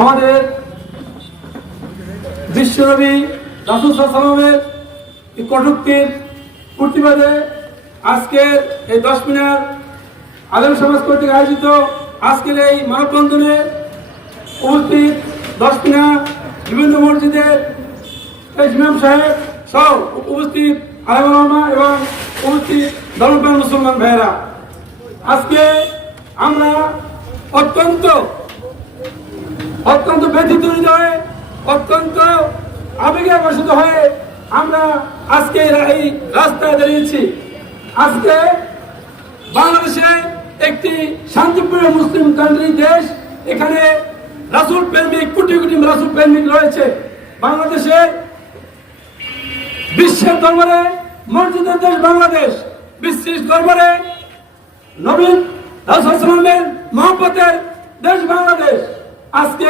আমাদের বিশ্বনবী রাসূল সাল্লাল্লাহু আলাইহি ওয়াসাল্লামের কটূক্তির প্রতিবাদে আজকের এই 10 মিনার আলেম সমাজ কর্তৃক আয়োজিত আজকের এই মানববন্ধনে উপস্থিত 10 মিনার বিভিন্ন মসজিদের ইমাম সাহেব সহ উপস্থিত আলেম ওলামা এবং উপস্থিত ধর্মপ্রাণ মুসলমান ভাইয়েরা, আজকে আমরা অত্যন্ত ব্যথিত হয়ে অত্যন্ত আবেগে বসিত হয়ে আমরা আজকে এই রাস্তায় দাঁড়িয়েছি। আজকে বাংলাদেশে একটি শান্তিপ্রিয় মুসলিম কান্ট্রি দেশ, এখানে রাসূল প্রেমিক কোটি কোটি রাসূল প্রেমিক রয়েছে। বাংলাদেশে বিশ্বের দরবারে মর্যাদার দেশ বাংলাদেশ, বিশ্বের দরবারে নবী রাসূল সাল্লাল্লাহু আলাইহি ওয়াসাল্লামের মহব্বতের দেশ বাংলাদেশ। আজকে